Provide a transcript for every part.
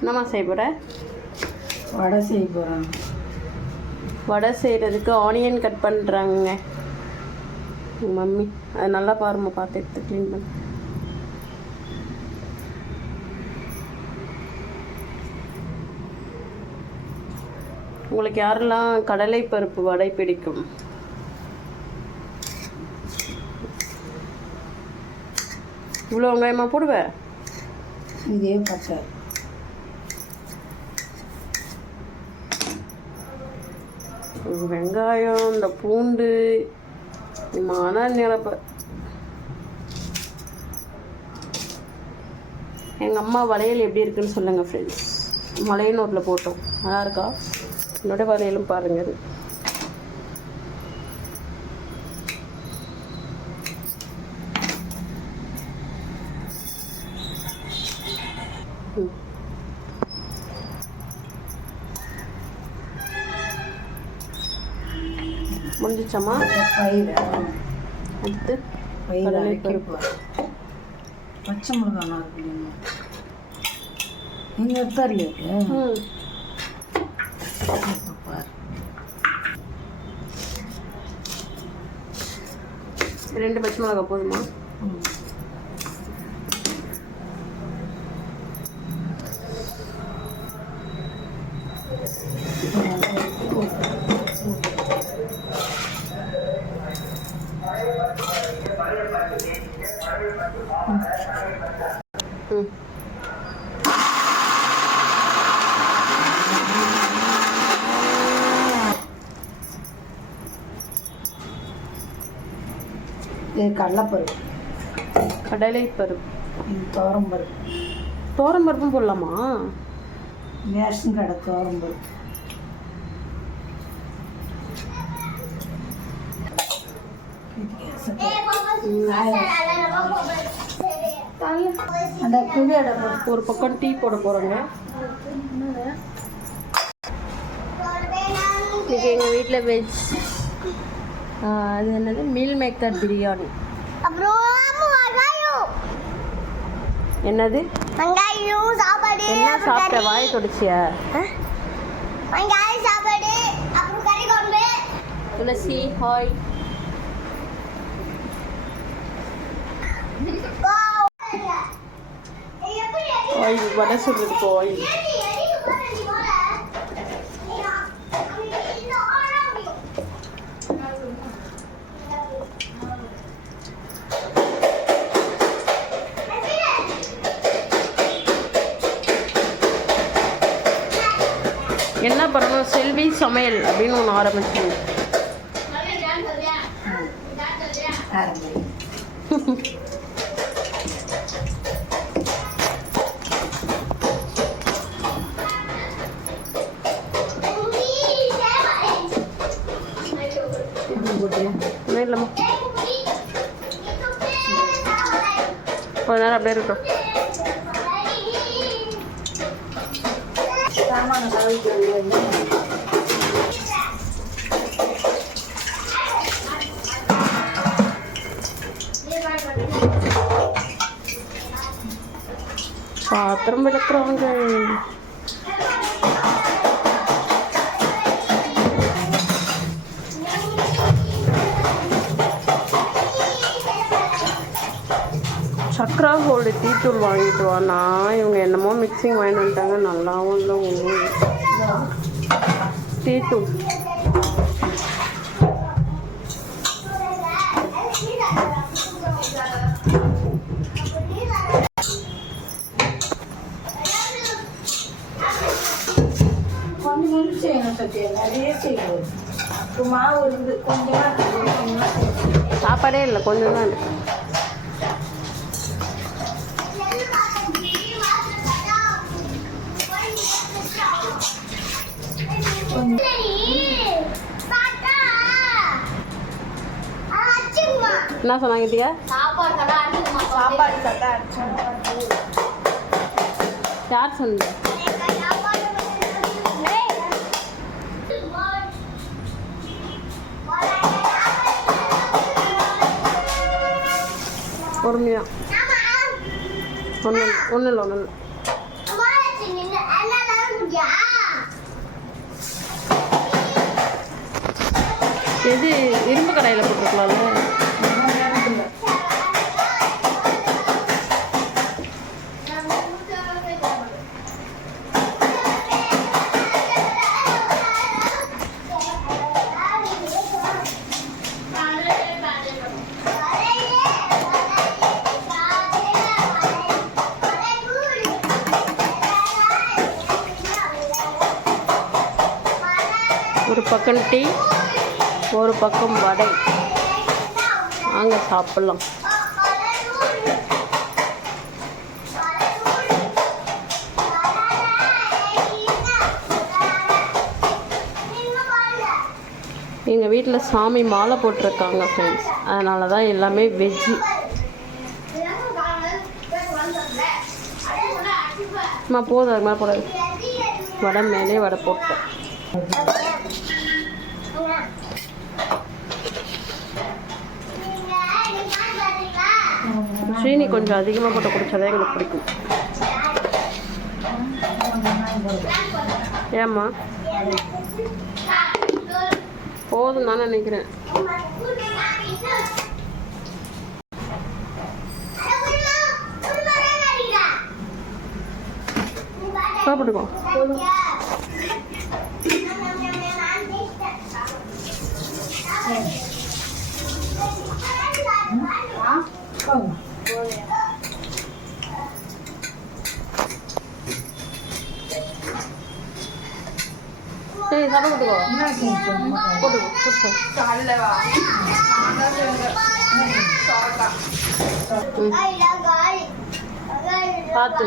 என்னம்மா செய்ய போகிற? வடை செய்ய போகிறேன். வடை செய்கிறதுக்கு ஆனியன் கட் பண்ணுறாங்க மம்மி. அது நல்லா பாருமா, பார்த்து எடுத்து க்ளீன் பண்ண. உங்களுக்கு யாரெல்லாம் கடலை பருப்பு வடை பிடிக்கும்? இவ்வளோ வெங்காயமா போடுவேன்? இதே பச்சை வெங்காயம், இந்த பூண்டு, மன நிலப்ப. எங்கள் அம்மா வளையல் எப்படி இருக்குன்னு சொல்லுங்கள் ஃப்ரெண்ட்ஸ். மலையனூரில் போட்டோம், நல்லா இருக்கா? என்னோட வளையலும் பாருங்கள். முடிஞ்சிச்சம்மா? பயிர் அடுத்து பயிர் பருப்பு, பச்சை மிளகா இருக்கு நீங்கள் எடுத்தார் இல்லையா? ரெண்டு பச்சை மிளகா போதுமா? இது கடலைப்பருப்பு, கடலை பருப்பு, இது துவரம்பருப்பு. துவரம்பருப்பும் போடலாமா? ரேஷன் கடை துவரம்பருப்பு. அந்த குழியோட ஒரு பக்கம் டீ போட போகிறோங்க. இது எங்கள் வீட்டில் வெஜ், அது என்னது, மீல் மேக்கர் பிரியாணி. என்னது என்ன சாப்பிட்ட? வாயை தொடிச்சியா? துளசி ஹாய். ஆயில் வடை சுடுறதுக்கு ஆயில். என்ன பண்ணணும்? செல்வி சமையல் அப்படின்னு ஒன்று ஆரம்பிச்சோம். இல்லைம்மா, கொஞ்ச நேரம் அப்படியே இருக்கட்டும். பாத்திரம் விளக்குறவங்க. சக்ரா கோல்டு டீத்தூள் வாங்கிட்டு வானா, இவங்க என்னமோ மிக்சிங் வாங்கிட்டு வந்துட்டாங்க, நல்லாவும் இல்லை ஒன்றும். டீத்தூள் கொஞ்சம் செய்யணும் சத்தியா, நிறைய செய்யணும். மாவு இருந்து கொஞ்சமாக சாப்பாடே இல்லை, கொஞ்சம் தான் இருக்கு. என்ன சொன்னாங்க? யார் சொன்னது? பொறுமையா ஒன்றும் இல்லை. இது இரும்பு கடாயில் போட்டுருக்கலாம்ல. ஒரு பக்கம் டீ, ஒரு பக்கம் வடை. வாங்க சாப்பிட்லாம். எங்கள் வீட்டில் சாமி மாலை போட்டிருக்காங்க ஃப்ரெண்ட்ஸ், அதனால தான் எல்லாமே வெஜ்ஜு. போதும், அது மாதிரி போடாது. வடை மேலே வடை போட்டேன். ஸ்ரீனி கொஞ்சம் அதிகமாக போட்டு குடிச்சாதான் எங்களுக்கு பிடிக்கும். ஏம்மா போதும் தான் நினைக்கிறேன். சாப்பிட்டுக்கோ. சரி சாப்பிட்டுக்கோ. போட்டுக்கோ. பார்த்து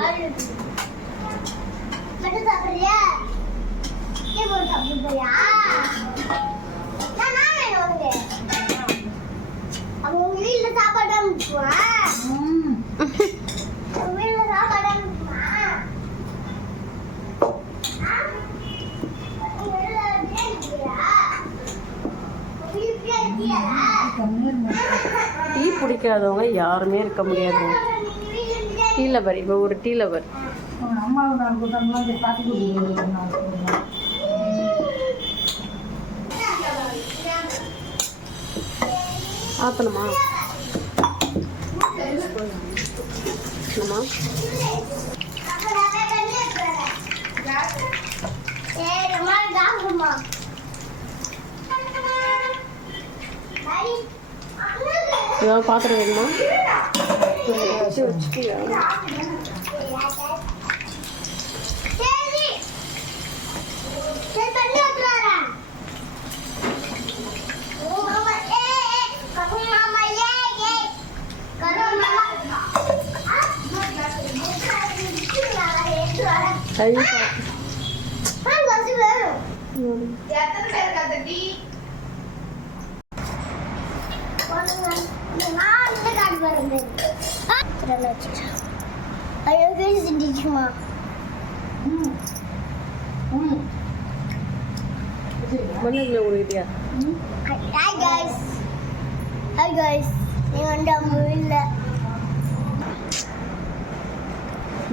டீ பிடிக்காதவங்க யாருமே இருக்க முடியாது. டீ லவர், இப்போ ஒரு டீ லவர். ஆத்தணுமா? ஏதாவது பாத்திரம் வேணுமா? வச்சுட்டியா?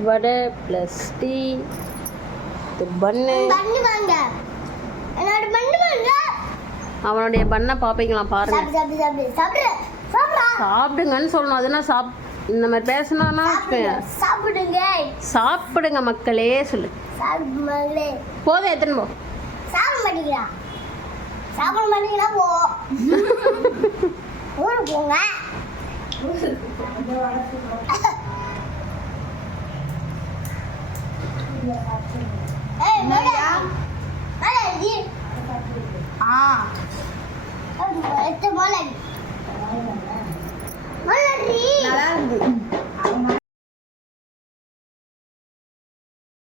வடை ப்ளஸ் டீ, பன்னு. அவனுடைய பண்ணை பார்ப்பீங்களாம், பாருங்க. சாப்பிடுங்கன்னு சொல்லணும். அதெல்லாம் இந்த மாதிரி பேசணும்னா சாப்பிடுங்க மக்களே சொல்லு. போதும், எத்தனை போ. சாப்பிட மாட்டீங்களா? போங்க. நல்லா இருக்கு.